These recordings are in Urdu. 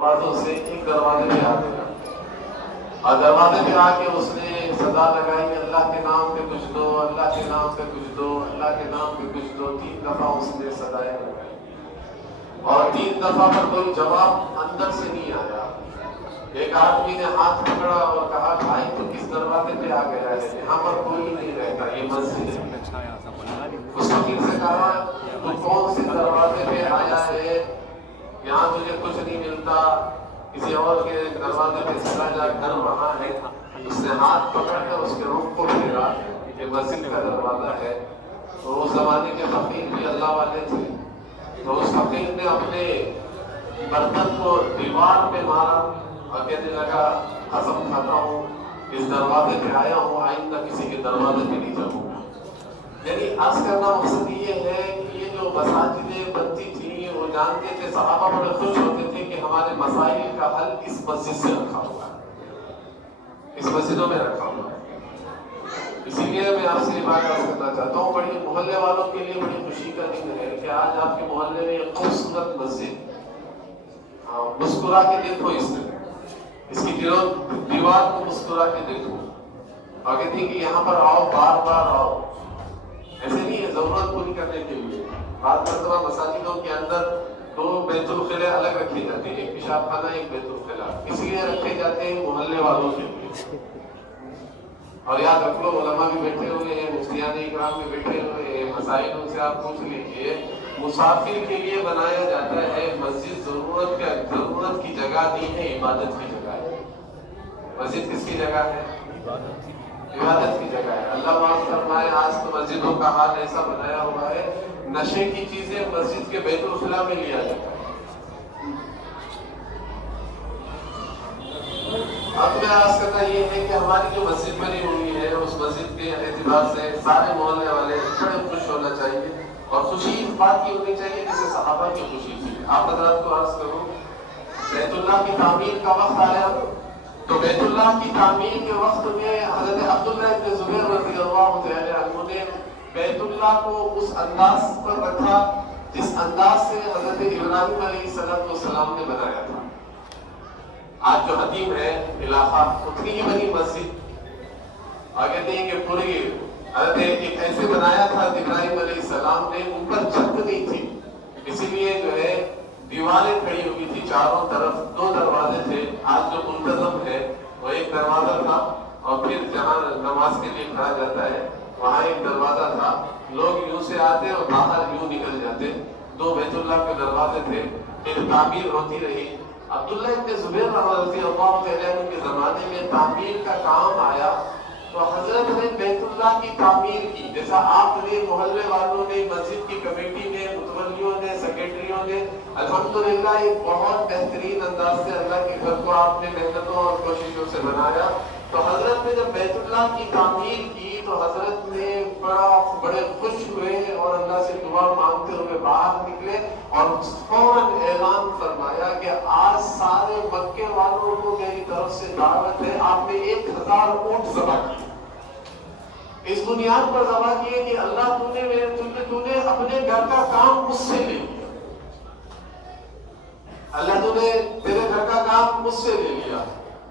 دروازوں سے ایک دروازے پہ آ گیا اور دروازے پہ آ کے اس نے صدا لگائی کہ اللہ کے نام پہ کچھ دو، اللہ کے نام پہ کچھ دو، اللہ کے نام پہ کچھ دو۔ 3 دفعہ اس نے صدائیں لگائی اور 3 دفعہ پر کوئی جواب اندر سے نہیں آیا۔ ایک آدمی نے ہاتھ پکڑا اور کہا بھائی تو کس دروازے پہ آ گیا ہے؟ یہاں پر کوئی نہیں رہتا، یہ مسجد ہے۔ اس وکیل سے کہا تو کون سے دروازے پہ آیا ہے؟ یہاں تجھے کچھ نہیں ملتا، کسی اور کے دروازے پہ چلا جا، گھر وہاں ہے۔ اس نے ہاتھ پکڑ کر اس کے رخ کو پھیرا، یہ مسجد کا دروازہ ہے۔ تو اس زمانے کے فقیر بھی اللہ والے تھے، تو اس فقیر نے اپنے برتن کو دیوار پہ مارا اور کہنے لگا قسم کھاتا ہوں اس دروازے پہ آیا ہوں، آئندہ کسی کے دروازے پہ نہیں جاؤں گا۔ یعنی عرض کرنا مقصد یہ ہے کہ یہ جو مساجدیں بنتی تھیں وہ جانتے تھے، صحابہ بڑے خوش ہوتے تھے کہ ہمارے مسائل کا حل اس مسجد سے رکھا ہوا ہے، اس مسجدوں میں رکھا ہوا ہے۔ اسی لیے میں آپ سے یہ بات عرض کرنا چاہتا ہوں، بڑی محلے والوں کے لیے بڑی خوشی کا دن ہے کہ آج آپ کے محلے میں ایک خوبصورت مسجد، مسکرا کے دیکھو اس کی دیوار کو مسکرا کے دیکھو اور کہتے ہیں کہ یہاں پر آؤ، بار بار آؤ۔ ایسے نہیں ہے ضرورت پوری کرنے کے لیے، بعض مرتبہ مساجدوں کے اندر 2 بیت الخلا الگ رکھے جاتے ہیں، ایک پیشاب خانہ ایک بیت الخلا، اس لیے رکھے جاتے ہیں محلے والوں کے لیے۔ اور یاد رکھ لو علماء بھی بیٹھے ہوئے ہیں، مفتیان اکرام بھی بیٹھے ہوئے ہیں، مسائل ان سے آپ پوچھ لیجیے۔ مسافر کے لیے بنایا جاتا ہے مسجد، ضرورت کی جگہ نہیں ہے، عبادت کی جگہ ہے۔ مسجد کس کی جگہ ہے؟ عبادت کی جگہ ہے۔ اللہ معاف فرمائے، آج تو مسجدوں کا حال ایسا بنایا ہوا ہے، نشے کی چیزیں مسجد کے بیت الخلا میں لیا جاتا ہے۔ اب میں عرض کرنا یہ ہے کہ ہماری جو مسجد بنی ہوئی ہے اس مسجد کے اعتبار سے سارے محلے والے بڑے خوش ہونا چاہیے، اور خوشی اس بات کی ہونی چاہیے جسے صحابہ کی خوشی تھی۔ آپ حضرات کو عرض کروں، بیت اللہ کی تعمیر کا وقت آیا تو بیت اللہ کی تعمیر کے وقت میں حضرت عبداللہ بن زبیر رضی اللہ تعالی عنہ نے بیت اللہ کو اس انداز پر رکھا جس انداز سے حضرت ابراہیم علیہ السلام نے بنایا تھا۔ آج جو حتیم ہے علاقہ اتنی ہی بنی مسجد، اور کہتے ہیں کہ پوری حضرت ایک ایسے بنایا تھا ابراہیم علیہ السلام نے، اوپر چھت نہیں تھی، اسی لیے جو ہے دیواریں کھڑی ہوئی تھی چاروں طرف، 2 دروازے تھے۔ آج جو منتظم ہے وہ ایک دروازہ تھا، اور پھر جہاں نماز کے لیے کھڑا جاتا ہے وہاں ایک دروازہ تھا، لوگ یوں سے آتے اور باہر یوں نکل جاتے۔ 2 بیت اللہ کے دروازے تھے، ایک تعمیر ہوتی رہی۔ عبداللہ ابن زبیر رضی اللہ تعالیٰ عنہ کے زمانے میں تعمیر کا کام آیا تو حضرت نے بیت اللہ کی تعمیر کی، جیسا آپ نے محلے والوں نے، مسجد کی کمیٹی نے، متولیوں نے، سیکرٹریوں نے الحمدللہ ایک بہت بہترین انداز سے اللہ کے گھر کو آپ نے محنتوں اور کوششوں سے بنایا۔ تو حضرت نے جب بیت اللہ کی تعمیر کی تو حضرت نے بڑے خوش ہوئے اور اللہ سے دعا مانگتے ہوئے باہر نکلے اور فوراً اعلان فرمایا کہ آج سارے مکے والوں کو میری طرف سے دعوت ہے، آپ نے 1000 اونٹ ذبح کیے، اس بنیاد پر ذبح کیے کہ اللہ تو نے اپنے گھر کا کام مجھ سے لے لیا، اللہ تو نے تیرے گھر کا کام مجھ سے لے لیا،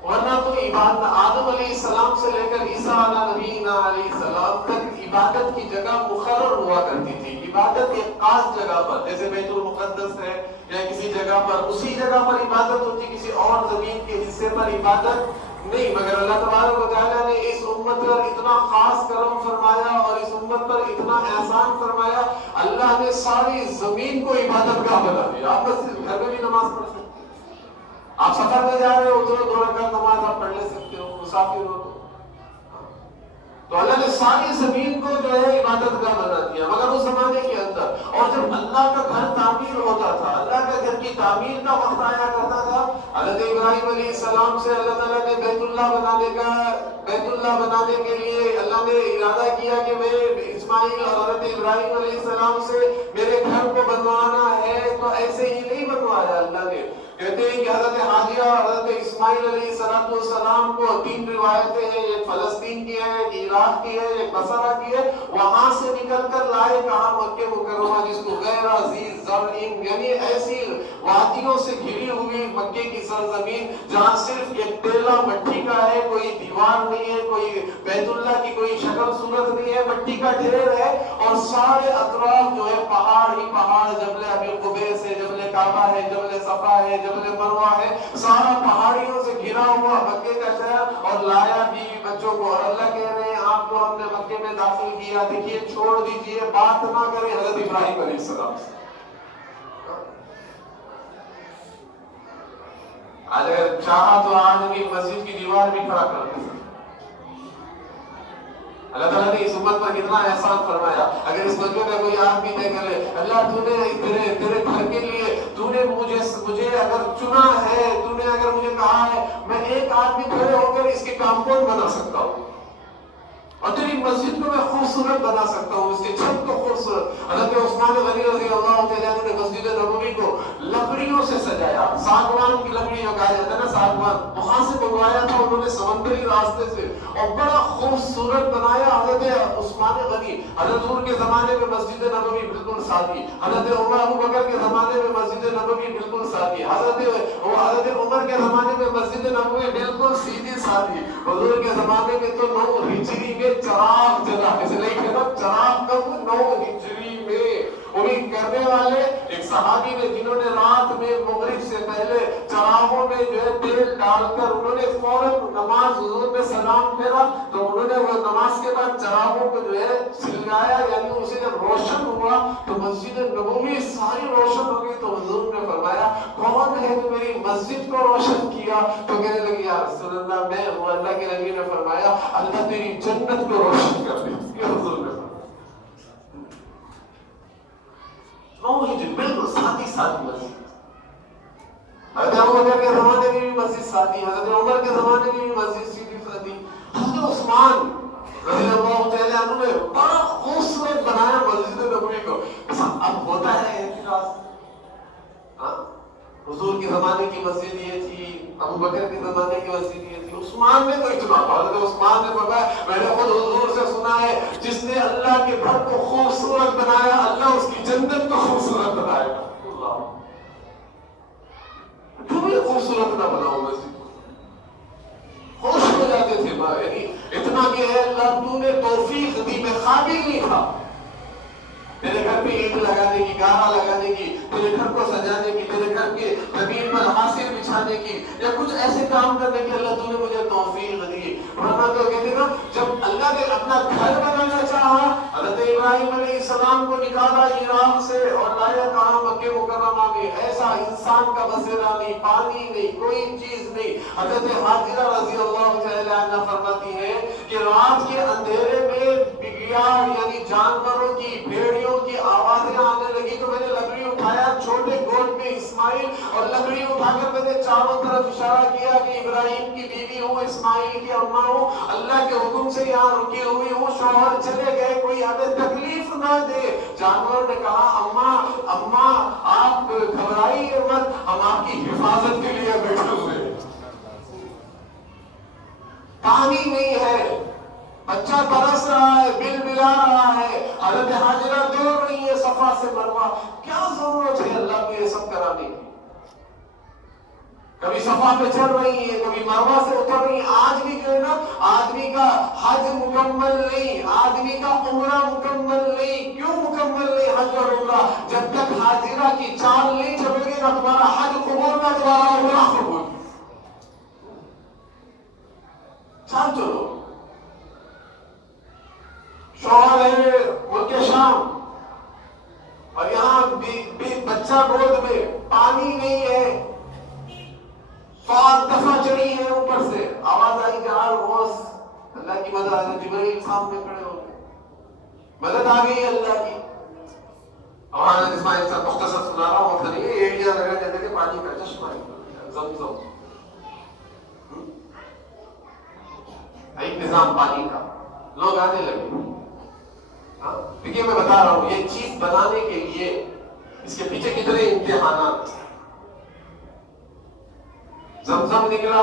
ورنہ تو عبادت آدم علیہ السلام سے لے کر عیسیٰ نبینا علیہ السلام تک عبادت کی جگہ مقرر ہوا کرتی تھی۔ عبادت ایک خاص جگہ پر، جیسے بیت المقدس ہے یا کسی جگہ پر، اسی جگہ پر عبادت ہوتی، کسی اور زمین کے حصے پر عبادت نہیں۔ مگر اللہ تبارک و تعالیٰ نے اس امت پر اتنا خاص کرم فرمایا اور اس امت پر اتنا احسان فرمایا، اللہ نے ساری زمین کو عبادت گاہ بنا دیا۔ آپ بس گھر میں بھی نماز پڑھ سکتے، آپ سفر میں جا رہے ہو تو 2 رکعت نماز آپ پڑھ لے سکتے ہو، مسافر ہو تو اللہ نے ساری زمین کو جو ہے عبادت گاہ بنا دیا۔ مگر اس زمانے کے اندر، اور جب اللہ کا گھر تعمیر ہوتا تھا، اللہ کے گھر کی تعمیر کا وقت آیا کرتا تھا، حضرت ابراہیم علیہ السلام سے اللہ تعالیٰ نے بیت اللہ بنانے کے لیے اللہ نے ارادہ کیا کہ میں اسماعیل اور حضرت ابراہیم علیہ السلام سے میرے گھر کو بنوانا ہے، تو ایسے ہی نہیں بنوایا اللہ نے۔ کہتے ہیں کہ حضرت حاجیہ اور حضرت اسماعیل علیہ السلام کو 3 روایتیں ہیں، ایک فلسطین کی ہے، ایک عراق کی ہے، ایک بصرہ کی ہے، وہاں سے نکل کر لائے کہاں؟ مکہ مکرمہ، جس کو غیر عزیز زرعین، یعنی ایسی وادیوں سے گھری ہوئی مکے کی سرزمین جہاں صرف ایک ٹیلا مٹی کا ہے، کوئی دیوار نہیں ہے، کوئی بیت اللہ کی کوئی شکل صورت نہیں ہے، مٹی کا ڈھیر ہے، اور سارے اطراف جو ہے پہاڑ ہی پہاڑ، جبل ابی قبیس ہے، جبل کعبہ ہے، جبل صفا ہے، جبل مروہ ہے، سارا پہاڑیوں سے گھرا ہوا مکے کا شہر، اور لایا بیوی بچوں کو، اور اللہ کہہ رہے ہیں آپ کو ہم نے مکے میں داخل کیا، دیکھیے چھوڑ دیجئے، بات نہ کریں حضرت ابراہیم علیہ السلام سے۔ اگر چاہا تو آدمی مسجد کی دیوار بھی کھڑا کر دے۔ اللہ تعالیٰ نے اس امت پر کتنا احسان فرمایا۔ اگر اس مسجد میں کوئی آدمی دے کرے اللہ تو نے تیرے گھر کے لیے تو نے مجھے اگر چنا ہے، تو نے اگر مجھے کہا ہے میں ایک آدمی کھڑے ہو کر اس کے کمپاؤنڈ بنا سکتا ہوں، اور تیری مسجد کو میں خوبصورت بنا سکتا ہوں، اس کے چھت کو خوبصورت۔ حضرت عثمان غنی رضی اللہ تعالیٰ عنہ نے مسجد نبوی کو لکڑیوں سے سجایا، ساگوان کی لکڑی جو کہا جاتا ہے نا، ساگوان، وہاں سے منگوایا تھا انہوں نے سمندری راستے سے، اور بڑا خوبصورت بنایا حضرت عثمان غنی۔ حضرت عمر کے زمانے میں مسجد نبوی بالکل سادی، حضرت ابو بکر کے زمانے میں مسجد نبوی بالکل سادی، حضرت عمر کے زمانے میں مسجد نبوی بالکل سیدھی سادی، حضور کے زمانے میں تو 9 ہجری میں چراغ جلا، اسے نہیں کہنا چراغ کب 9 ہجری میں۔ امید کرنے والے ایک صحابی نے جنہوں نے رات میں مغرب سے پہلے چراغوں میں جو ہے تیل ڈال کر انہوں نے فوراً نماز حضور میں سلام پھیرا، تو انہوں نے وہ نماز کے بعد چراغوں کو جو ہے سلگایا، یعنی اسے جب روشن ہوا تو مسجد نبوی ساری روشن ہو گئی، تو حضور نے فرمایا کون ہے جو میری مسجد کو روشن کیا؟ تو کہنے لگی یا رسول اللہ میں ہوں۔ اللہ کے نبی نے فرمایا اللہ تیری جنت کو روشن کر دے، یہ حضور نے فرمایا۔ بالکل سادی سادی مسجد، حضرت ابو بکر کے زمانے میں بھی مسجد سادی، حضرت عمر کے زمانے میں بھی مسجد سیدھی سادی، حضرت عثمان رضی اللہ تعالیٰ عنہ نے بڑا خوبصورت بنایا مسجد نبوی کو۔ اب ہوتا ہے اعتراض، حضور کے زمانے کی مسجد یہ تھی، ابو بکر کے زمانے کی مسجد یہ تھی، عثمان نے تو اتنا، حضرت عثمان نے فرمایا میں نے خود حضور سے سنا ہے جس نے اللہ کے گھر کو خوبصورت بنایا اللہ اس کی جنت کو خوبصورت بنائے گا۔ اللہ تو بھی خوبصورت نہ بناؤ مسجد کو، خوش ہو جاتے تھے، یعنی اتنا کہ اے اللہ تو نے توفیق دی، میں قابل نہیں تھا تیرے گھر پہ اینٹ لگانے کی، گارا لگانے کی، تیرے گھر کو سجانے کی، تیرے گھر کے زمین پر حاصل بچھانے کی، یا کچھ ایسے کام کرنے کی اللہ تو نے مجھے توفیق دی۔ ورنہ تو کہتے نا جب اللہ نے اپنا گھر بنانا چاہا، حضرت ابراہیم علیہ السلام کو نکالا عراق سے اور لایا کہاں مکہ مکرمہ میں، ایسا انسان کا بسیرا نہیں، پانی نہیں، کوئی چیز نہیں۔ حضرت حاجرہ رضی اللہ تعالیٰ عنہ فرماتی ہے کہ رات کے اندھیرے میں بگیار یعنی جانوروں کی، بھیڑیوں کی آوازیں آنے لگی تو میں نے لکڑی اٹھایا، چھوٹے گود میں اسماعیل، اور لکڑی اٹھا کر میں نے چاروں طرف اشارہ کیا کہ ابراہیم کی بیوی ہوں، اسماعیل کی اماں ہوں، اللہ کے حکم سے یہاں رکی ہوئی ہوں، شوہر چلے گئے، کوئی ہمیں تکلیف نہ دے۔ جانور نے کہا اماں آپ گھبرائیے مت، ہم آپ کی حفاظت کے لیے بیٹھے ہوئے ہیں۔ پانی نہیں ہے، بچہ ترس رہا ہے، بل بلا رہا ہے، حضرت حاجرہ دوڑ رہی ہے صفا سے مروہ، کیا ضرورت ہے اللہ کو یہ سب کرانے کی؟ کبھی صفا پہ چڑھ رہی ہے، کبھی مروہ سے اتر رہی ہے۔ آج بھی جو ہے نا آدمی کا حج مکمل نہیں، آدمی کا عمرہ مکمل نہیں۔ کیوں مکمل نہیں حج اور عمرہ؟ جب تک حاجرہ کی چال نہیں چلے گی نہ تمہارا حج قبول نہ تمہارا عمرہ قبول۔ چال چلو، شوہر ہے ملک شام اور یہاں بچہ گود میں، پانی نہیں ہے، 100 دفعہ چڑھی ہے اوپر سے، آواز آئی کہ ہر روز اللہ کی مدد آئی، جبرائیل سامنے کھڑے ہو گئے، مدد آ گئی اللہ کی۔ اور حضرت اسماعیل صاحب مختصر سنا رہا ہوں، یہ ایریا لگا جاتے کہ پانی کا چشمہ ہے، زمزم، ایک نظام پانی کا، لوگ آنے لگے۔ دیکھیے میں بتا رہا ہوں یہ چیز بنانے کے لیے اس کے پیچھے کتنے امتحانات۔ زمزم نکلا،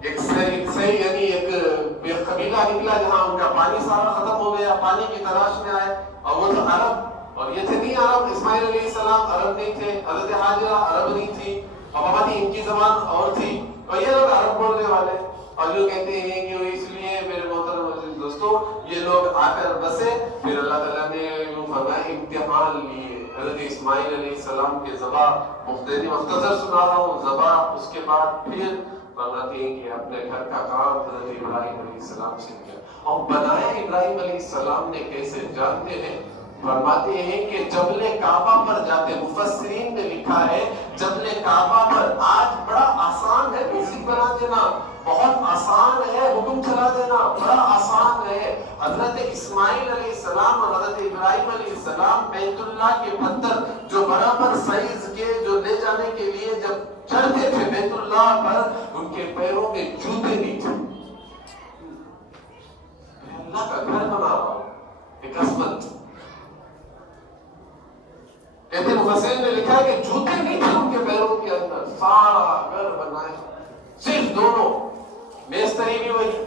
ایک صحیح یعنی ایک قبیلہ نکلا جہاں ان کا پانی سارا ختم ہو گیا، پانی کی تلاش میں آئے، اور وہ عرب اور یہ تھے نہیں عرب، اسماعیل علیہ السلام عرب نہیں تھے، حضرت حاجرہ عرب نہیں تھی، اور ان کی زبان اور تھی، اور یہ لوگ عرب بولنے والے، اور جو کہتے ہیں کہ اس لیے میرے محترم دوستوں یہ لوگ آ کر بسے، پھر اللہ تعالیٰ نے یوں فرمایا امتحان لیے۔ حضرت اسماعیل علیہ السلام کے ذبح مختصر سنا رہا ہوں، ذبح اس کے بعد پھر فرماتے ہیں کہ اپنے گھر کا کام حضرت ابراہیم علیہ السلام سے کیا، اور بنایا ابراہیم علیہ السلام نے کیسے جانتے ہیں؟ فرماتے ہیں کہ جبل کعبہ پر جاتے، مفسرین نے لکھا ہے جبل کعبہ پر آج بڑا آسان ہے مسجد بنا دینا، بہت آسان ہے حکم چلا دینا، بڑا آسان ہے۔ حضرت اسماعیل علیہ السلام اور حضرت ابراہیم علیہ السلام بیت اللہ کے پتھر جو برابر سائز کے جو لے جانے کے لیے جب چڑھتے تھے بیت اللہ پر، ان کے پیروں میں جوتے نہیں تھے۔ اللہ کا گھر بنا رہا ہوں، ایک عظمت۔ کہتے مفسرین نے لکھا ہے کہ جوتے نہیں تھے ان کے پیروں کے اندر، سارا گھر بنائے، صرف دونوں، میستری بھی وہی،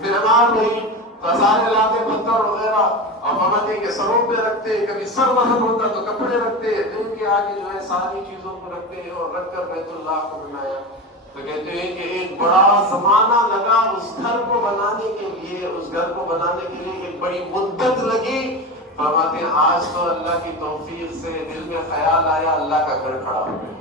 معمار وہی، سارے لاتے پتھر وغیرہ، اور فرماتے کہ سروں پہ رکھتے، کبھی سر وزن ہوتا تو کپڑے رکھتے، دل کے آگے جو ہے ساری چیزوں کو رکھتے اور رکھ کر بیت اللہ کو بنایا۔ تو کہتے ہیں کہ ایک بڑا زمانہ لگا اس گھر کو بنانے کے لیے، اس گھر کو بنانے کے لیے ایک بڑی مدت لگی۔ فرماتے ہیں آج تو اللہ کی توفیق سے دل میں خیال آیا اللہ کا گھر کھڑا ہو گیا۔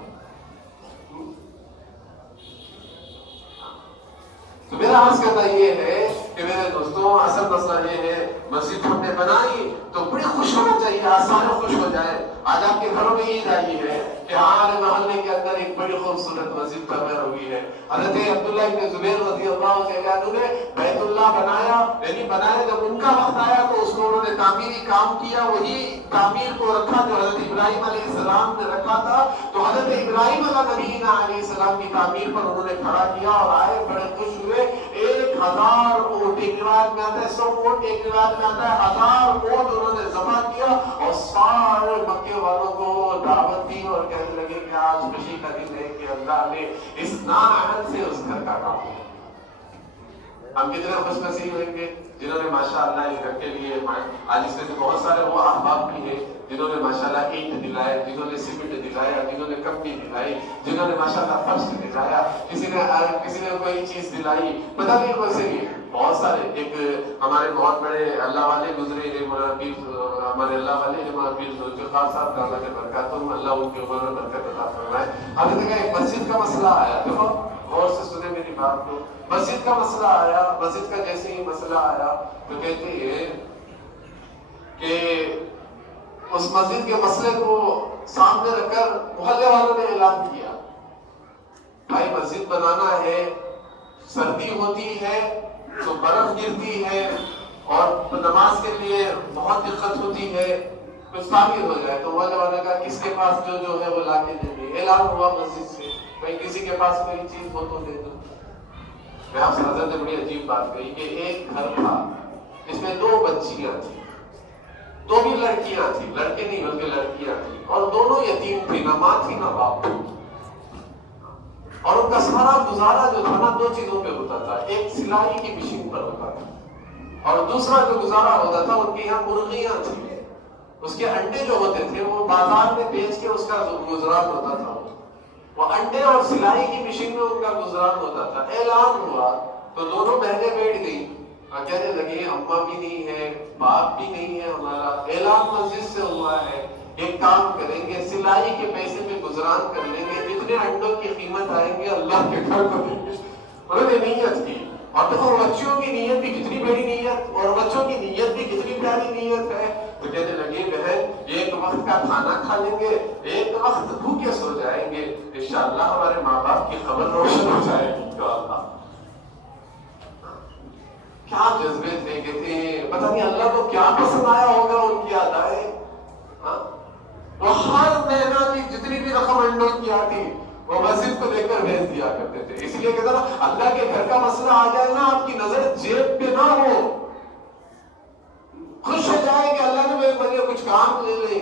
تو میرا عرض کرنا یہ ہے کہ میرے دوستوں اصل مسئلہ یہ ہے مسجد ہم نے بنائی تو بڑی خوش ہونا چاہیے، آسان خوش ہو جائے۔ آج آپ کے گھروں میں عید آئی ہے کہ ہمارے محلے کے اندر ایک بڑی خوبصورت مسجد تعمیر ہوئی ہے۔ حضرت عبداللہ ابن زبیر رضی اللہ عنہ نے بیت اللہ بنایا، یعنی بنایا جب ان کا وقت آیا تو اس کو انہوں نے تعمیری کام کیا، وہی تعمیر کو رکھا جو حضرت ابراہیم علیہ السلام نے رکھا تھا۔ تو حضرت ابراہیم علیہ السلام کی تعمیر پر انہوں نے کھڑا کیا اور آئے بڑے خوش ہوئے۔ 1000 اونٹ، ایک روایت میں آتا ہے 100 اونٹ، ایک روایت میں آتا ہے 1000 اونٹ انہوں نے ذبح کیا اور سارے مکے والوں کو دعوت دی اور کہنے لگے کہ آج خوشی کا دن ہے کہ اللہ نے اس نااہل سے اس گھر کا کام کیا۔ ہم کتنے خوش نصیب ہوئیں گے جنہوں نے ماشاءاللہ اس گھر کے لیے، آج اس میں سے بہت سارے وہ احباب بھی ہیں جنہوں نے ماشاءاللہ اینٹ دلائے، جنہوں نے سیمنٹ دلایا، جنہوں نے کمبی دلائی، جنہوں نے ماشاءاللہ فرش دلایا، کسی نے کوئی چیز دلائی، پتہ نہیں کون سے بھی بہت سارے۔ ایک ہمارے بہت بڑے اللہ والے گزرے ہیں، مولانا پیر، ہمارے اللہ والے مولانا پیر ذوالفقار صاحب کا اللہ کے برکاتہم، اللہ ان کے عمر میں برکت عطا فرمائے۔ ابھی تک ایک مسجد کا مسئلہ آیا، دیکھو غور سے سنیں میری بات کو، مسجد کا مسئلہ آیا، مسجد کا جیسے ہی مسئلہ آیا تو کہتے ہیں کہ اس مسجد کے مسئلے کو سامنے رکھ کر محلے والوں نے اعلان کیا، بھائی مسجد بنانا ہے، سردی ہوتی ہے تو برف گرتی ہے اور نماز کے لیے بہت دقت ہوتی ہے، کچھ تعمیر ہو جائے۔ تو محلے والوں نے کہا کس کے پاس جو ہے وہ لا کے دیں گے۔ اعلان ہوا مسجد سے، بھائی کسی کے پاس کوئی چیز ہو تو دے دو۔ میں آپ سے حضرت نے بڑی عجیب بات کہی کہ ایک گھر تھا جس میں 2 بچیاں تھیں، 2 بھی لڑکیاں تھیں، لڑکے نہیں بلکہ لڑکیاں تھیں، اور دونوں یتیم تھی، نہ ماں تھی نہ باپ تھی، اور ان کا سارا گزارا جو تھا نا 2 چیزوں پہ ہوتا تھا، ایک سلائی کی مشین پر ہوتا تھا اور دوسرا جو گزارا ہوتا تھا ان کے یہاں مرغیاں تھیں، اس کے انڈے جو ہوتے تھے وہ بازار میں بیچ کے اس کا گزران ہوتا تھا، وہ انڈے اور سلائی کی مشین میں ان کا گزران ہوتا تھا۔ اعلان ہوا تو دونوں بہنیں بیٹھ گئی اور کہنے لگی اماں بھی نہیں ہے، باپ بھی نہیں ہے ہمارا، اعلان مسجد سے ہوا ہے، ایک کام کریں گے سلائی کے پیسے میں گزران کر لیں گے، جتنے انڈوں کی قیمت آئیں گے اللہ کے گھر کو دیں گے۔ انہوں نے نیت کی، اور دیکھو بچوں کی نیت بھی کتنی بڑی نیت، اور بچوں کی نیت بھی کتنی پیاری نیت ہے۔ تو کہنے لگے بہن ایک وقت کا کھانا کھا لیں گے، ایک وقت بھوکے سو جائیں گے، انشاءاللہ ہمارے ماں باپ کی خبر روشن ہو جائے گی انشاءاللہ۔ کیا جذبے تھے، کہتے ہیں پتہ نہیں اللہ کو کیا پسند آیا ہوگا ان کی ادائیں۔ وہ ہر مہینہ کی جتنی بھی رقم انڈوں کی آتی وہ مسجد کو لے کر بھیج دیا کرتے تھے، اس لیے کہتا نا اللہ کے گھر کا مسئلہ آ جائے نا آپ کی نظر جیب پہ نہ ہو، خوش ہو جائے کہ اللہ نے میرے بجے کچھ کام لے لیں۔